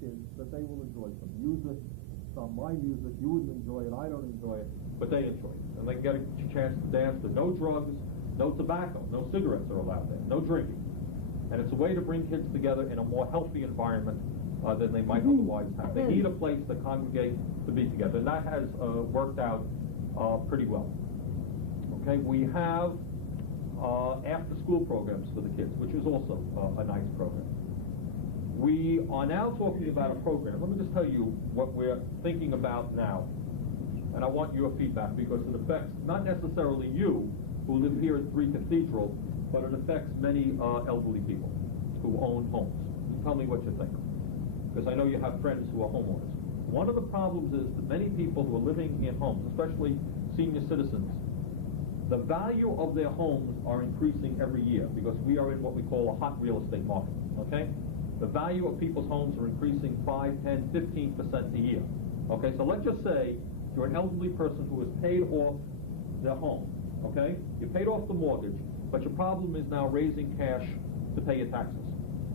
kids that they will enjoy some music, some my music. You wouldn't enjoy it, I don't enjoy it, but they enjoy it. And they get a chance to dance to no drugs, no tobacco, no cigarettes are allowed there, no drinking. And it's a way to bring kids together in a more healthy environment than they might otherwise have. They need a place to congregate, to be together, and that has worked out pretty well. Okay, we have after-school programs for the kids, which is also a nice program. We are now talking about a program. Let me just tell you what we're thinking about now, and I want your feedback because it affects not necessarily you who live here at 3 Cathedral, but it affects many elderly people who own homes. You tell me what you think, because I know you have friends who are homeowners. One of the problems is that many people who are living in homes, especially senior citizens, the value of their homes are increasing every year because we are in what we call a hot real estate market, okay? The value of people's homes are increasing 5, 10, 15% a year. Okay, so let's just say you're an elderly person who has paid off their home, okay? You paid off the mortgage, but your problem is now raising cash to pay your taxes.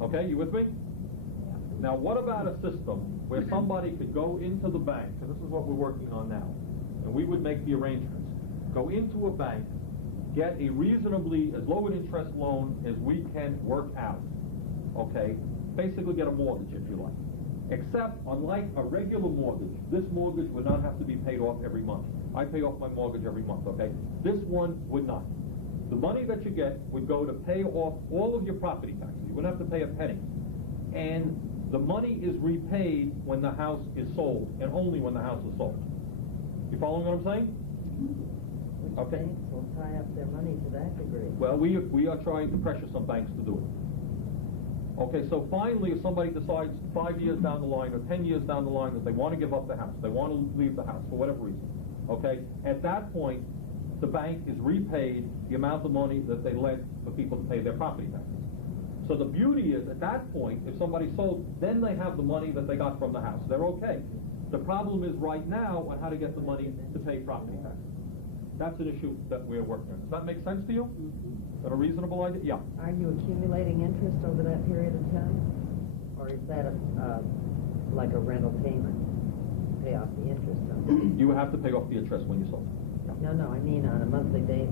Okay, you with me? Now, what about a system where somebody could go into the bank, and this is what we're working on now, and we would make the arrangements, go into a bank, get a reasonably, as low an interest loan as we can work out, okay? Basically get a mortgage, if you like. Except, unlike a regular mortgage, this mortgage would not have to be paid off every month. I pay off my mortgage every month, okay? This one would not. The money that you get would go to pay off all of your property taxes. You wouldn't have to pay a penny. And the money is repaid when the house is sold, and only when the house is sold. You following what I'm saying? Which banks will tie up their money to that degree? Well, we are trying to pressure some banks to do it. Okay, so finally, if somebody decides 5 years down the line or 10 years down the line that they want to give up the house, they want to leave the house for whatever reason, okay, at that point, the bank is repaid the amount of money that they lent for people to pay their property taxes. So the beauty is, at that point, if somebody sold, then they have the money that they got from the house. They're okay. The problem is right now on how to get the money to pay property taxes. That's an issue that we're working on. Does that make sense to you? Is that a reasonable idea? Yeah. Are you accumulating interest over that period of time? Or is that like a rental payment? Pay off the interest on it? You would have to pay off the interest when you sold. No, I mean on a monthly basis.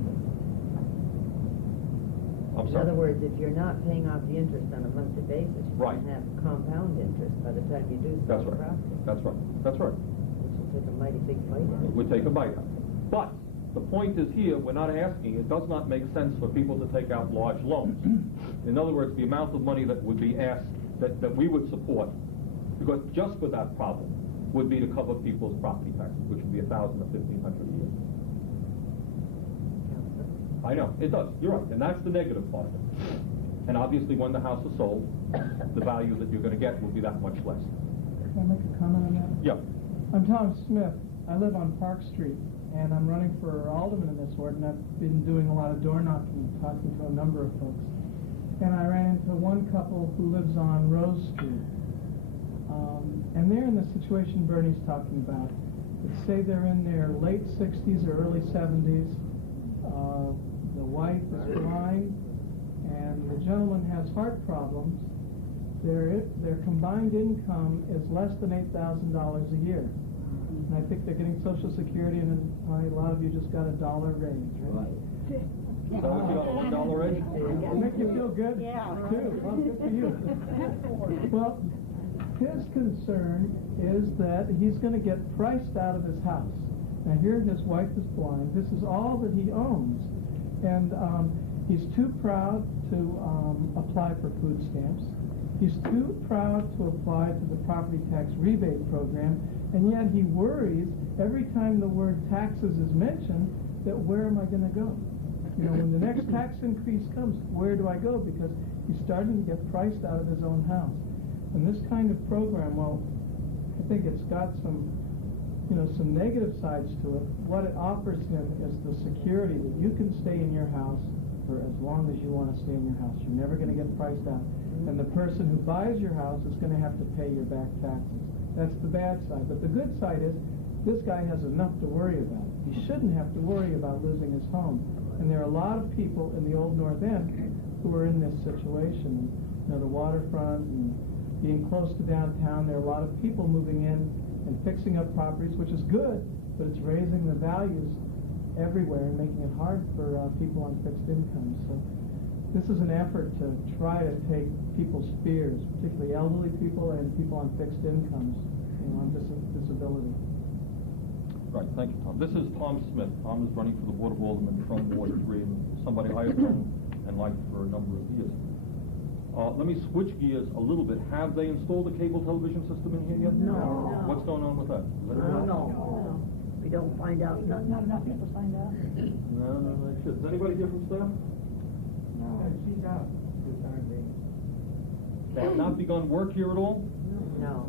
I'm In sorry? other words, if you're not paying off the interest on a monthly basis, you Right. can have compound interest by the time you do sell That's the right. property. That's right. That's right. Which will take a mighty big bite out of It would take a bite out. But the point is here, we're not asking, it does not make sense for people to take out large loans. In other words, the amount of money that would be asked, that we would support, because just for that problem, would be to cover people's property taxes, which would be $1,000 to $1,500 a year. I know, it does, you're right, and that's the negative part of it. And obviously when the house is sold, the value that you're going to get will be that much less. Can I make a comment on that? Yeah. I'm Tom Smith. I live on Park Street, and I'm running for alderman in this ward, and I've been doing a lot of door knocking, talking to a number of folks. And I ran into one couple who lives on Rose Street. And they're in the situation Bernie's talking about. Let's say they're in their late 60s or early 70s. The wife is blind, and the gentleman has heart problems. Their combined income is less than $8,000 a year. And I think they're getting Social Security, and a lot of you just got a $1 raise, right? So if you got a $1 raise? It'll make you feel good, too. Well, good for you. Well, his concern is that he's going to get priced out of his house. Now here his wife is blind. This is all that he owns. And he's too proud to apply for food stamps. He's too proud to apply to the property tax rebate program. And yet he worries every time the word taxes is mentioned that where am I going to go? You know, when the next tax increase comes, where do I go? Because he's starting to get priced out of his own house. And this kind of program, well, I think it's got some, some negative sides to it. What it offers him is the security that you can stay in your house for as long as you want to stay in your house. You're never going to get priced out. And the person who buys your house is going to have to pay your back taxes. That's the bad side. But the good side is this guy has enough to worry about. He shouldn't have to worry about losing his home. And there are a lot of people in the Old North End who are in this situation. The waterfront and being close to downtown, there are a lot of people moving in and fixing up properties, which is good, but it's raising the values everywhere and making it hard for people on fixed incomes. So this is an effort to try to take people's fears, particularly elderly people and people on fixed incomes, on disability. Right, thank you, Tom. This is Tom Smith. Tom is running for the Board of Aldermen from Ward 3, and somebody I have known and liked for a number of years. Let me switch gears a little bit. Have they installed a cable television system in here yet? No. What's going on with that? No. We don't find out nothing. Not enough people signed up. No, they should. Is anybody here from staff? No. She's out. They have not begun work here at all? No.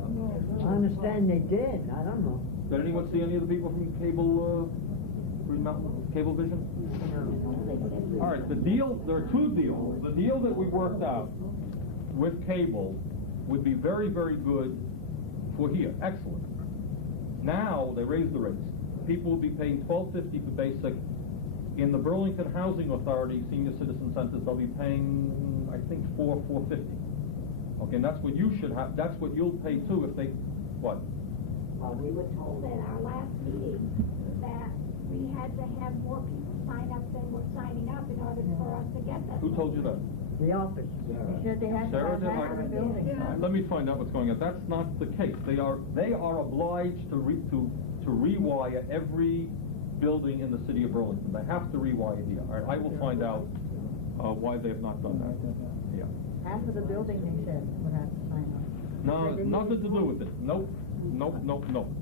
I understand they did. I don't know. Did anyone see any of the people from cable, Green Mountain, Cablevision? No. All right, there are two deals. The deal that we worked out with cable would be very, very good for here. Excellent. Now, they raised the rates. People will be paying $12.50 for basic. In the Burlington Housing Authority Senior Citizen Centers, they'll be paying, I think, $4.50. Okay, and that's what you should have. That's what you'll pay too if they, what? Well, we were told at our last meeting that we had to have more people sign up than were signing up in order for us to get that. Who told you that? The office. They said they had to Sarah have did? half of the building. All right, let me find out what's going on. That's not the case. They are obliged to rewire every building in the city of Burlington. They have to rewire here. All right, I will find out why they have not done that. Yeah. Half of the building, they said, would have to sign up. No, it's nothing to do with it. Nope.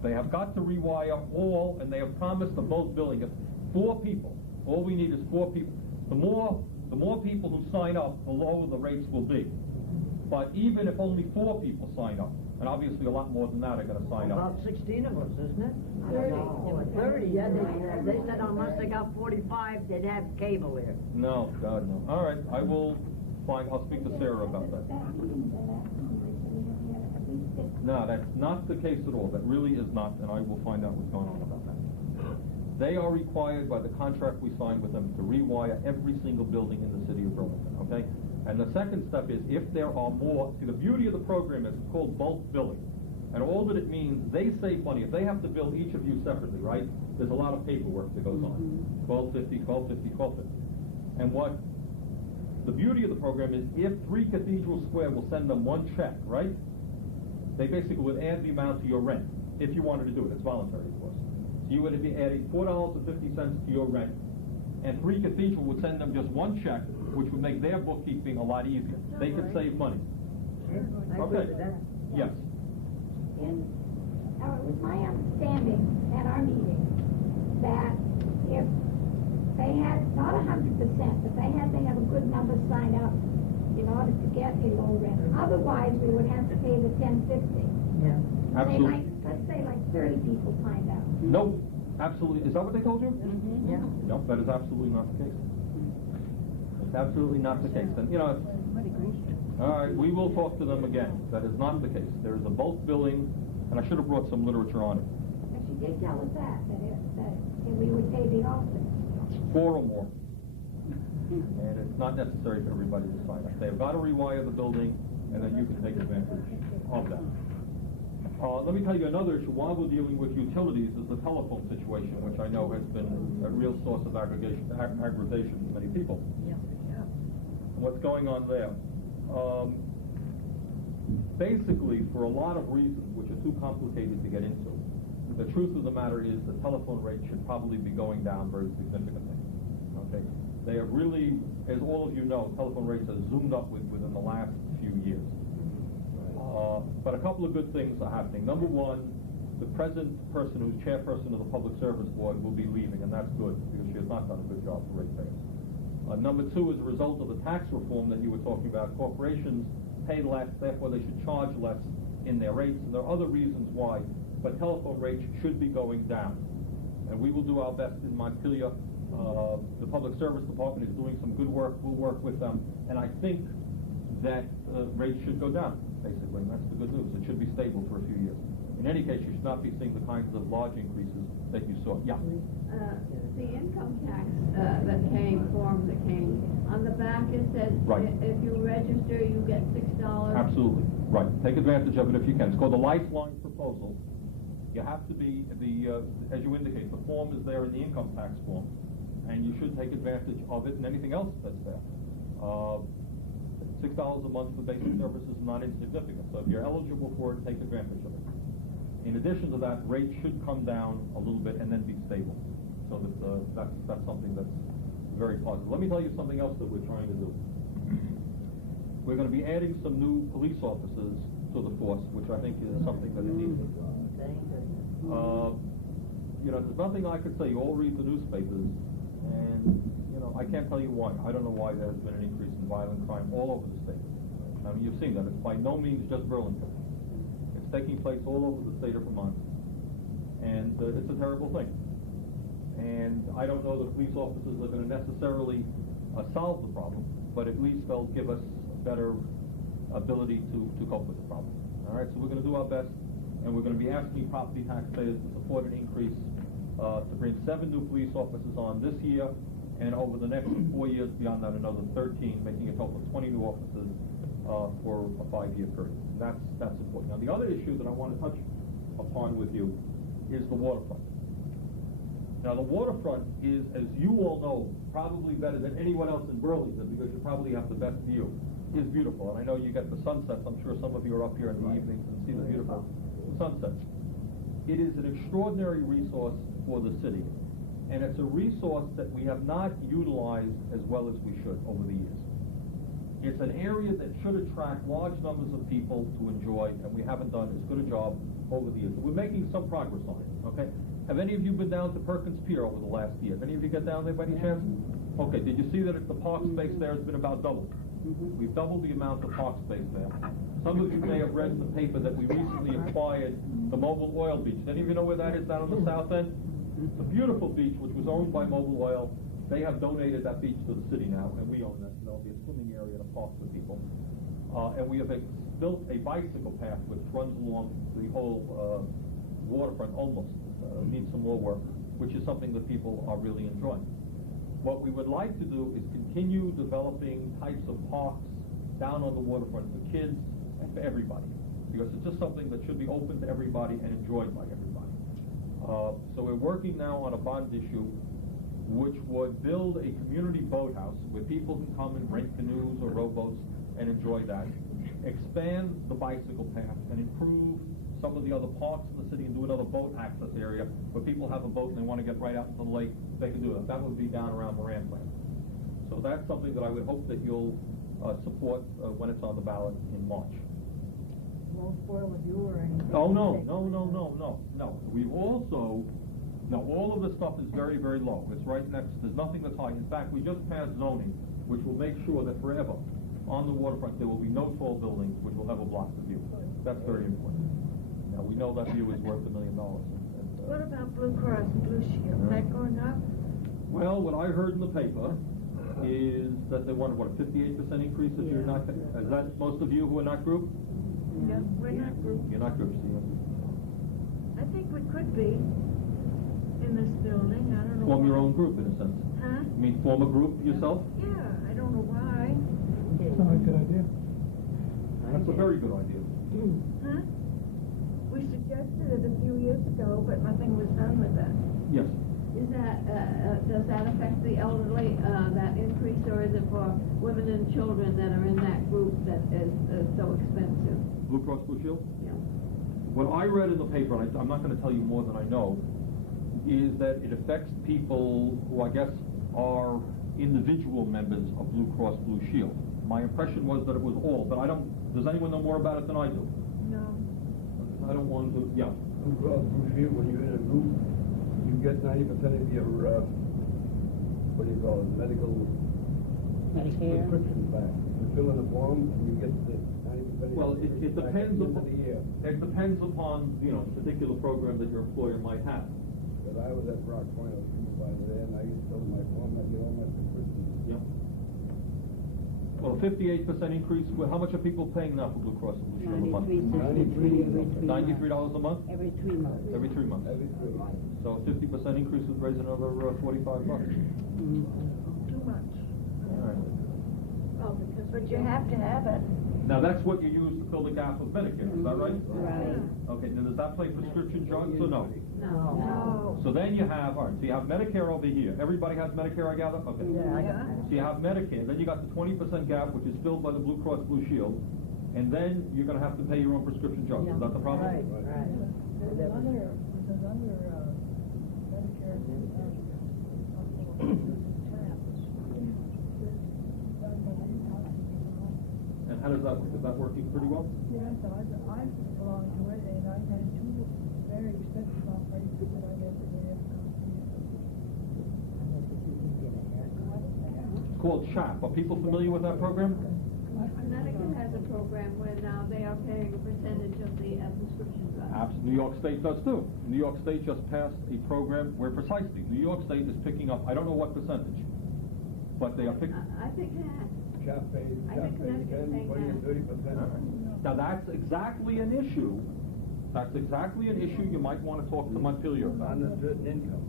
They have got to rewire all, and they have promised the both buildings. 4 people. All we need is 4 people. The more people who sign up, the lower the rates will be. But even if only 4 people sign up, and obviously a lot more than that are going to sign up. About 16 of us, isn't it? 30. 30, yeah. They said unless they got 45, they'd have cable here. No, God, no. All right, I'll speak to Sarah about that. No, that's not the case at all. That really is not, and I will find out what's going on about that. They are required by the contract we signed with them to rewire every single building in the city of Burlington, okay? And the second step is if there are more, see the beauty of the program is it's called bulk billing. And all that it means, they save money. If they have to bill each of you separately, right, there's a lot of paperwork that goes on. $12.50, $12.50, $12.50. And what the beauty of the program is if 3 Cathedral Square will send them 1 check, right? They basically would add the amount to your rent, if you wanted to do it. It's voluntary, of course. So you would be adding $4.50 to your rent, and 3 Cathedral would send them just 1 check, which would make their bookkeeping a lot easier. They could save money. I agree with that. Yes. And it was my understanding at our meeting that if they had, not 100%, but they had to have a good number sign up in order to get a low rent. Otherwise, we would have to pay the $10.50. Yeah. Absolutely. Let's say like 30 people signed up. Nope. Absolutely. Is that what they told you? Yeah. Nope, that is absolutely not the case. It's absolutely not the case. And, you know, all right, we will talk to them again. That is not the case. There is a bulk billing, and I should have brought some literature on it. But she did tell us that we would pay the office. 4 or more. And it's not necessary for everybody to sign up. They've got to rewire the building, and then you can take advantage of that. Let me tell you another issue. While we're dealing with utilities is the telephone situation, which I know has been a real source of aggravation for many people. Yeah. What's going on there? Basically, for a lot of reasons, which are too complicated to get into, the truth of the matter is the telephone rate should probably be going down very significantly. Okay? They have really, as all of you know, telephone rates have zoomed up within the last few years. But a couple of good things are happening. Number one, the present person who's chairperson of the Public Service Board will be leaving, and that's good, because she has not done a good job for ratepayers. Number two, as a result of the tax reform that you were talking about, corporations pay less, therefore they should charge less in their rates, and there are other reasons why, but telephone rates should be going down. And we will do our best in Montpelier. The Public Service Department is doing some good work. We'll work with them, and I think that rates should go down, basically, and that's the good news. It should be stable for a few years. In any case, you should not be seeing the kinds of large increases that you saw. Yeah? The income tax form that came, on the back it says, Right. if you register, you get $6. Absolutely. Right, take advantage of it if you can. It's called the Lifeline Proposal. You have to be, as you indicate, the form is there in the income tax form, and you should take advantage of it and anything else that's there. $6 a month for basic services is not insignificant, so if you're eligible for it, take advantage of it. In addition to that, rates should come down a little bit and then be stable. So that's something that's very positive. Let me tell you something else that we're trying to do. We're going to be adding some new police officers to the force, which I think is something that is needed. There's nothing I could say. You all read the newspapers, and I can't tell you why. I don't know why there's been an increase in violent crime all over the state. I mean, you've seen that. It's by no means just Burlington. It's taking place all over the state of Vermont, and it's a terrible thing. And I don't know that police officers are going to necessarily solve the problem, but at least they'll give us a better ability to cope with the problem. All right, so we're going to do our best, and we're going to be asking property taxpayers to support an increase to bring 7 new police officers on this year, and over the next 4 years beyond that, another 13, making a total of 20 new officers for a 5-year period. That's important. Now, the other issue that I want to touch upon with you is the waterfront. Now, the waterfront is, as you all know, probably better than anyone else in Burlington, because you probably have the best view. It's beautiful, and I know you get the sunsets. I'm sure some of you are up here in the evenings and see the beautiful sunsets. It is an extraordinary resource for the city, and it's a resource that we have not utilized as well as we should over the years. It's an area that should attract large numbers of people to enjoy, and we haven't done as good a job over the years. We're making some progress on it, okay? Have any of you been down to Perkins Pier over the last year? Have any of you get down there by any chance? Okay, did you see that the park space there has been about doubled? We've doubled the amount of park space there. Some of you may have read in the paper that we recently acquired the Mobile Oil Beach. Does any of you know where that is down on the south end? It's a beautiful beach which was owned by Mobile Oil. They have donated that beach to the city now, and we own that. There'll be a swimming area and a park for people. And we have built a bicycle path which runs along the whole waterfront almost. Needs some more work, which is something that people are really enjoying. What we would like to do is continue developing types of parks down on the waterfront for kids and for everybody, because it's just something that should be open to everybody and enjoyed by everybody. So we're working now on a bond issue which would build a community boathouse where people can come and rent canoes or rowboats and enjoy that, expand the bicycle path, and improve some of the other parks in the city, and do another boat access area where people have a boat and they want to get right out into the lake, they can do that. That would be down around Moran Plant. So that's something that I would hope that you'll support when it's on the ballot in March. Won't spoil the view or anything. Oh, no. We've also, now all of this stuff is very, very low. It's right next, there's nothing that's high. In fact, we just passed zoning, which will make sure that forever on the waterfront there will be no tall buildings which will ever block the view. That's very important. Now, we know that view is worth $1 million. What about Blue Cross and Blue Shield? Is that going up? Well, what I heard in the paper is that they wanted, what, a 58% increase if you're not, is that most of you who are not group? Yeah, we're not group. You're not group, Stephen. I think we could be in this building. I don't know. Form your why. own group, in a sense. Huh? You mean form a group yourself? Yeah, I don't know why. Sounds like a good idea. That's a very good idea. Huh? We suggested it a few years ago, but nothing was done with that. Yes. Is that, does that affect the elderly, that increase, or is it for women and children that are in that group that is so expensive? Blue Cross Blue Shield? Yeah. What I read in the paper, and I'm not going to tell you more than I know, is that it affects people who I guess are individual members of Blue Cross Blue Shield. My impression was that it was all, but I don't, does anyone know more about it than I do? No. I don't want to, yeah. Blue Cross Blue Shield, when you're in a group, you get 90% of your, what do you call it, medical Medicare. prescriptions back. You fill in a form, and you get the 90% Well, of your it prescriptions back depends at the end upon, of the year. it depends upon, the particular program that your employer might have. But I was at Brock Point, I was supervisor there, and I used to fill in my form, I get all my prescriptions. Yeah. Well, 58% increase, well, how much are people paying now for Blue Cross and Blue Shield a month? $93 a month? Every 3 months. Every 3 months. Every 3 months. So 50% increase would raise another $45. Too much. All right. Well, but you have to have it. Now, that's what you use to fill the gap of Medicare, is that right? Right. Okay, now does that play prescription drugs or no? No. So then you have, all right, so you have Medicare over here. Everybody has Medicare, I gather? Okay. Yeah, I got that. So you have Medicare, then you got the 20% gap, which is filled by the Blue Cross Blue Shield, and then you're gonna have to pay your own prescription drugs. Is that the problem? Right, right. Because under Medicare, And how does that work? Is that working pretty well? yes, I belong to it, and I've had two very expensive operations that I get every day. It's called CHAP. Are people familiar with that program? Connecticut has a program where now they are paying a percentage of the prescription drugs. New York State does too. New York State just passed a program where precisely New York State is picking up, I don't know what percentage, but they are picking. I think half. Cap pays I think 10, Connecticut's 20 and 30%. Now that's exactly an issue. That's exactly an issue you might want to talk to Montpelier about. On a certain income.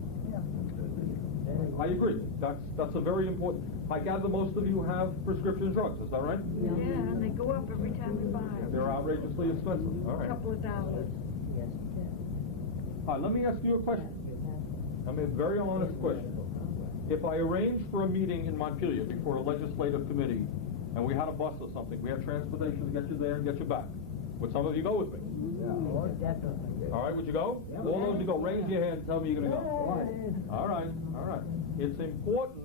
I agree. That's a very important. I gather most of you have prescription drugs. Is that right? Yeah, and they go up every time we buy them. They're outrageously expensive. All A right. couple of dollars. Yes. All right. Let me ask you a question. I mean, a very honest question. If I arranged for a meeting in Montpelier before a legislative committee, and we had a bus or something, we had transportation to get you there and get you back, would some of you go with me? Oh, definitely. All right, would you go? All those who go, raise your hand and tell me you're going to go. All right, all right. It's important.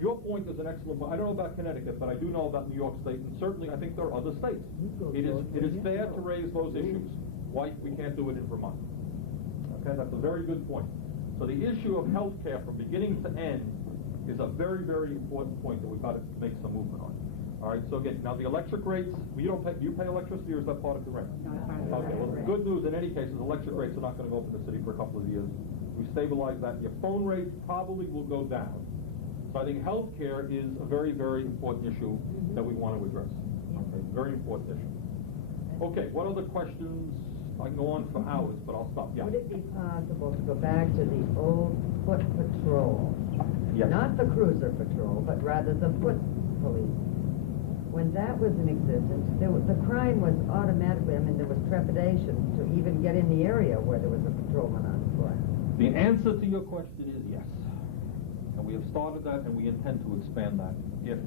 Your point is an excellent point. I don't know about Connecticut, but I do know about New York State, and certainly I think there are other states. It is fair to raise those issues. Why we can't do it in Vermont? Okay, that's a very good point. So the issue of health care from beginning to end is a very, very important point that we've got to make some movement on. All right, so again, now the electric rates, you don't pay, do you pay electricity or is that part of the rent? Okay, well, the good news in any case is electric rates are not going to go up in the city for a couple of years. We stabilize that. Your phone rates probably will go down. So I think health care is a very, very important issue that we want to address. Okay, very important issue. Okay, what other questions? I can go on for hours, but I'll stop. Yeah. Would it be possible to go back to the old foot patrol? Yes. Not the cruiser patrol, but rather the foot police. When that was in existence, the crime was automatically, there was trepidation to even get in the area where there was a patrolman on foot. The answer to your question is yes. And we have started that, and we intend to expand that if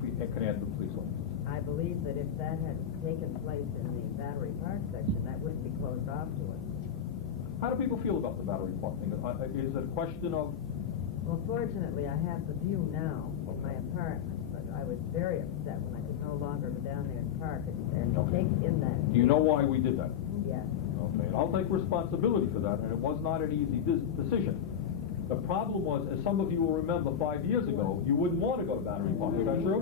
we can add the police officers. I believe that if that had taken place in the Battery Park section, that wouldn't be closed off to us. How do people feel about the Battery Park thing? Is it a question of... Well, fortunately, I have the view now in my apartment, but I was very upset when I could no longer go down there and park and take in that. Do you know why we did that? Yes. Okay, and I'll take responsibility for that, and it was not an easy decision. The problem was, as some of you will remember 5 years ago, you wouldn't want to go to Battery Park. Is that true?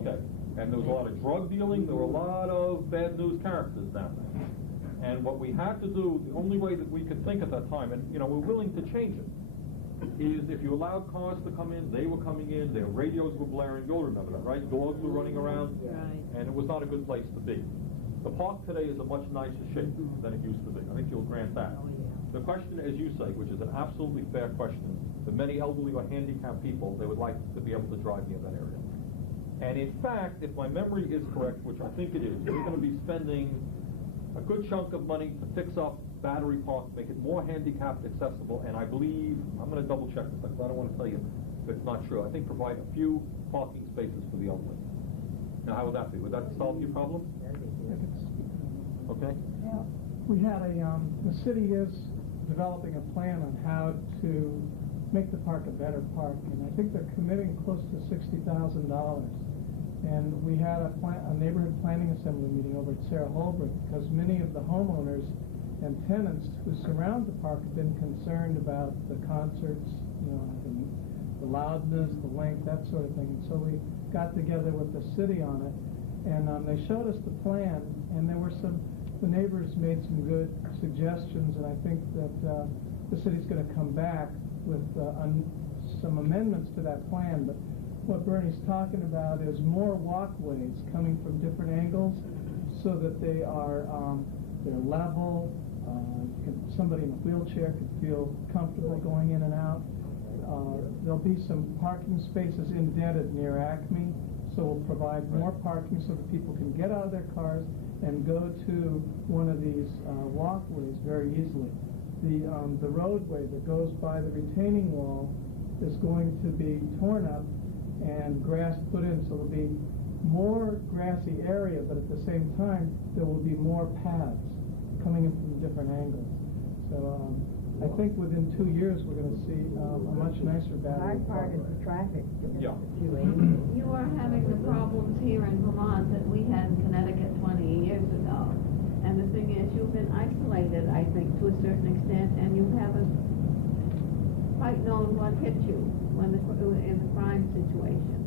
Okay. And there was a lot of drug dealing, there were a lot of bad news characters down there. And what we had to do, the only way that we could think at that time, and we're willing to change it, is if you allowed cars to come in, they were coming in, their radios were blaring, you'll remember that, right? Dogs were running around, and it was not a good place to be. The park today is a much nicer shape than it used to be. I think you'll grant that. The question, as you say, which is an absolutely fair question, that many elderly or handicapped people, they would like to be able to drive near that area. And in fact, if my memory is correct, which I think it is, we're going to be spending a good chunk of money to fix up Battery Park, make it more handicapped accessible, and I believe, I'm going to double check this because I don't want to tell you if it's not true. I think provide a few parking spaces for the elderly. Now, how would that be? Would that solve your problem? Okay. We had the city is developing a plan on how to make the park a better park, and I think they're committing close to $60,000. And we had a neighborhood planning assembly meeting over at Sarah Holbrook because many of the homeowners and tenants who surround the park have been concerned about the concerts, the loudness, the length, that sort of thing. And so we got together with the city on it, and they showed us the plan, and there were the neighbors made some good suggestions, and I think that the city's going to come back with some amendments to that plan. But what Bernie's talking about is more walkways coming from different angles so that they are they're level. Somebody in a wheelchair could feel comfortable going in and out. There'll be some parking spaces indented near Acme So we'll provide more parking so that people can get out of their cars and go to one of these walkways very easily. The roadway that goes by the retaining wall is going to be torn up and grass put in, so there'll be more grassy area, but at the same time there will be more paths coming in from different angles. So I think within 2 years we're going to see a much nicer The battery. hard part is the traffic. Yeah. You are having the problems here in Vermont that we had in Connecticut 20 years ago. And the thing is, you've been isolated, I think, to a certain extent, and you haven't quite known what hit you in the crime situation.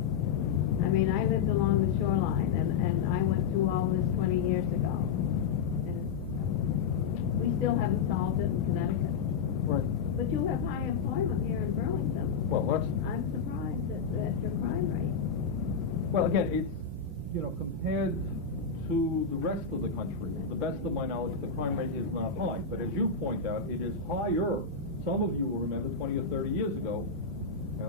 I mean, I lived along the shoreline, and I went through all this 20 years ago. And we still haven't solved it in Connecticut. Right. But you have high employment here in Burlington. Well, that's, I'm surprised at your crime rate. well, again, it's, compared to the rest of the country, to the best of my knowledge, the crime rate is not high. But as you point out, it is higher. Some of you will remember 20 or 30 years ago,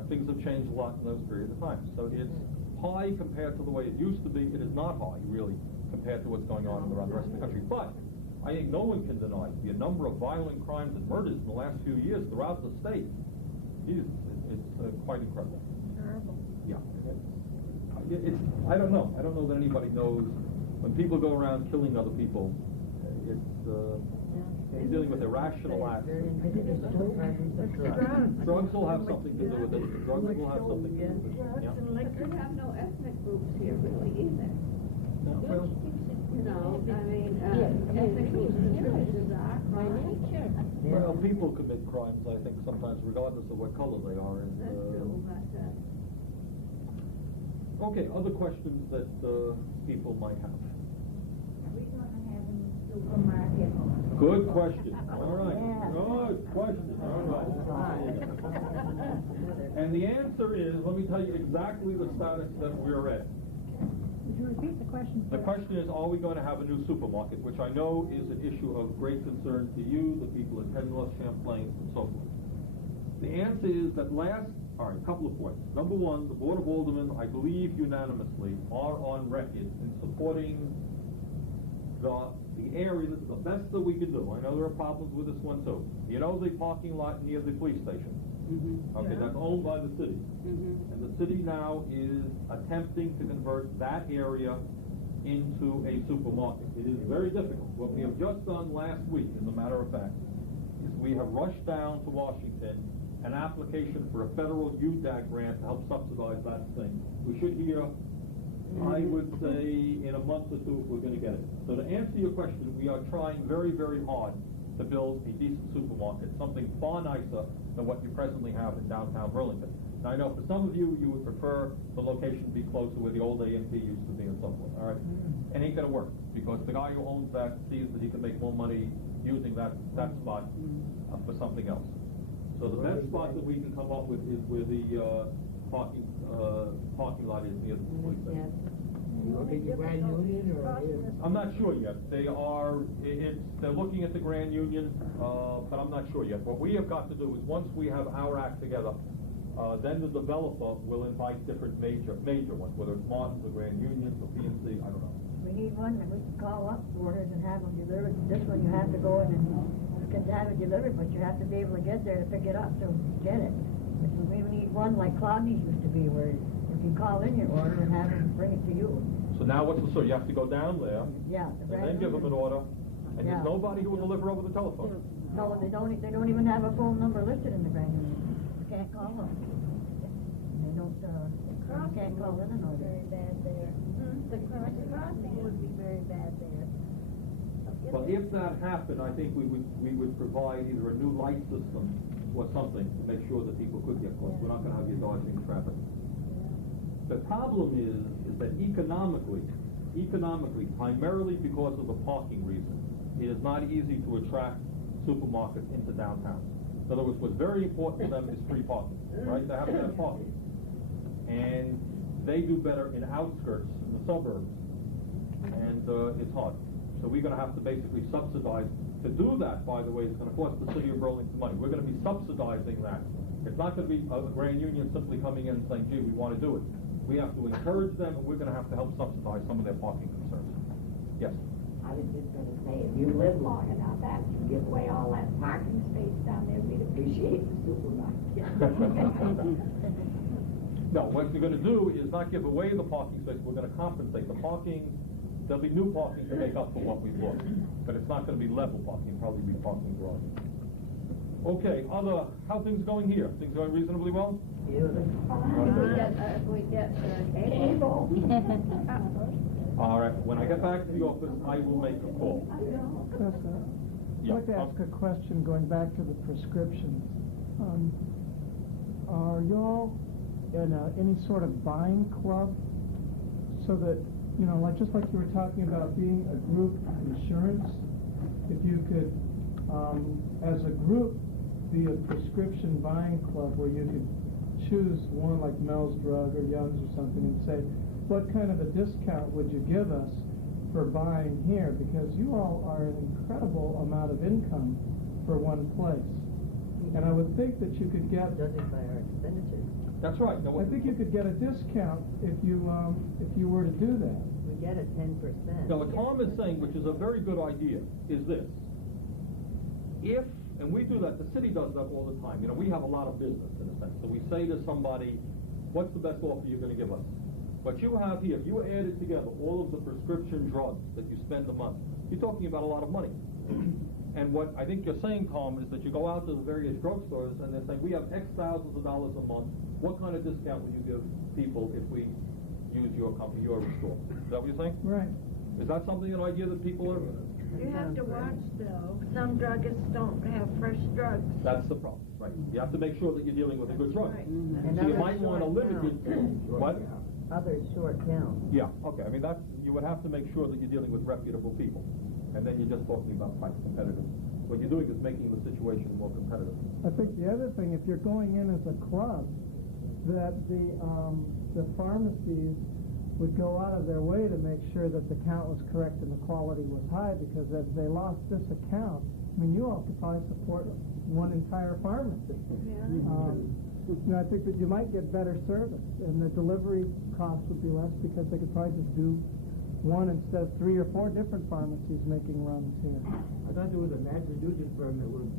things have changed a lot in those periods of time. So it's high compared to the way it used to be. It is not high, really, compared to what's going on around the rest of the country. But I think no one can deny the number of violent crimes and murders in the last few years throughout the state. It's quite incredible. Terrible. Yeah. I don't know. I don't know that anybody knows. When people go around killing other people, it's dealing with irrational acts. Drugs will have something to do with it. Drugs will have something to do with it. Yeah. But you have no ethnic groups here really either. No, well, I mean, ethnic groups contribute to our crime. well, people commit crimes, I think, sometimes regardless of what color they are. And, That's true, but, okay, other questions that people might have? Are we gonna have a new supermarket? Good question. All right. Good question. All right. And the answer is, let me tell you exactly the status that we're at. Would you repeat the question? The question is, are we going to have a new supermarket, which I know is an issue of great concern to you, the people in Penn, North Champlain, and so forth. The answer is that all right, a couple of points. Number one, the Board of Aldermen, I believe unanimously, are on record in supporting the area. This is the best that we can do. I know there are problems with this one too. You know the parking lot near the police station? Okay, that's owned by the city. And the city now is attempting to convert that area into a supermarket. It is very difficult. What we have just done last week, as a matter of fact, is we have rushed down to Washington an application for a federal UDAG grant to help subsidize that thing. We should hear, I would say, in a month or two if we're going to get it. So to answer your question, we are trying very, very hard to build a decent supermarket, something far nicer than what you presently have in downtown Burlington. Now I know for some of you, you would prefer the location be closer where the old AMP used to be and so forth, all right? It ain't going to work, because the guy who owns that sees that he can make more money using that spot for something else. So the best spot that we can come up with is where the parking lot is near the police station. I'm not sure yet. They're looking at the Grand Union, but I'm not sure yet. What we have got to do is, once we have our act together, then the developer will invite different major ones, whether it's Martin's, the Grand Union, the PNC, I don't know. We need one that we can call up orders and have them delivered. This one you have to go in and you can have it delivered, but you have to be able to get there to pick it up to get it. We need one like Claudine's used to be, where you can call in your order and have them bring it to you. So now what's the story? You have to go down there, Yeah. and then give them an order, and there's nobody who will deliver over the telephone. No, they don't even have a phone number listed in the Grand Union. You can't call them. They don't, you can't call in an order. Very bad there. The crossing would be very bad there. Well, if that happened, I think we would provide either a new light system or something to make sure that people could get close. We're not going to have you dodging traffic. The problem is that economically, primarily because of the parking reason, it is not easy to attract supermarkets into downtown. In other words, what's very important to them is free parking, right? They have to have parking. And they do better in outskirts, in the suburbs, and it's hard. So we're going to have to basically subsidize. To do that, by the way, it's going to cost the city of Burlington money. We're going to be subsidizing that. It's not going to be a Grand Union simply coming in and saying, gee, we want to do it. We have to encourage them, and we're gonna have to help subsidize some of their parking concerns. Yes? I was just gonna say, if you live long enough, after you give away all that parking space down there, we'd appreciate the supermarket. No, what we're gonna do is not give away the parking space, we're gonna compensate. The parking, there'll be new parking to make up for what we've lost. But it's not gonna be level parking, probably be parking garage. Okay, how things going here? Things going reasonably well? Beautiful. If we get cable. All right, when I get back to the office, I will make a call. Chris, I'd Yeah, like to ask a question going back to the prescriptions. Are y'all in any sort of buying club so that, you know, like just like you were talking about being a group insurance, if you could, as a group, be a prescription buying club where you could choose one like Mel's Drug or Young's or something and say, what kind of a discount would you give us for buying here? Because you all are an incredible amount of income for one place. And I would think that you could get... Judging by our expenditures. That's right. Now, I think you could get a discount if you were to do that. We get a 10%. Now, what Tom is saying, which is a very good idea, is this. If, and we do that, the city does that all the time. You know, we have a lot of business in a sense. So we say to somebody, what's the best offer you're going to give us? What you have here, if you added together all of the prescription drugs that you spend a month, you're talking about a lot of money. And what I think you're saying, Tom, is that you go out to the various drugstores and they're saying, we have X thousands of dollars a month. What kind of discount would you give people if we use your company, your store? Is that what you're saying? Right. Is that something, an idea that people are... You have to watch though, some druggists don't have fresh drugs. That's the problem, right? You have to make sure that you're dealing with a good drug. Right. And So you others might want to short limit it. count. What? Others short count. Yeah, okay, I mean, you would have to make sure that you're dealing with reputable people. And then you're just talking about price competitive. What you're doing is making the situation more competitive. I think the other thing, if you're going in as a club, that the pharmacies would go out of their way to make sure that the count was correct and the quality was high, because if they lost this account, I mean, you all could probably support one entire pharmacy. You know, I think that you might get better service, and the delivery cost would be less because they could probably just do one instead of 3 or 4 different pharmacies making runs here. I thought there was a Massachusetts firm that was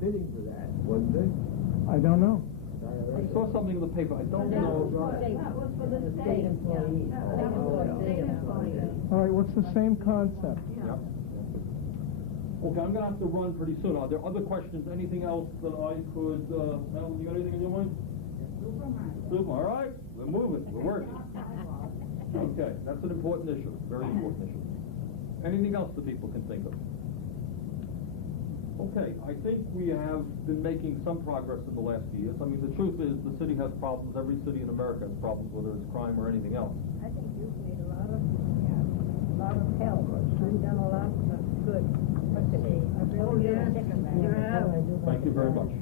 bidding for that, wasn't there? I don't know. I saw something in the paper, I don't know. That was for the State employees. That was for the state employees. All right, what's the same concept? Yep. Okay, I'm gonna have to run pretty soon. Are there other questions, anything else that I could, Mel, you got anything in your mind? Super, all right, we're moving, we're working. Okay, that's an important issue, very important issue. Anything else that people can think of? Okay, I think we have been making some progress in the last few years. I mean, the truth is, the city has problems, every city in America has problems, whether it's crime or anything else. I think you've made a lot of help. You've done a lot of good for the city. I really do. You have. Thank you very much.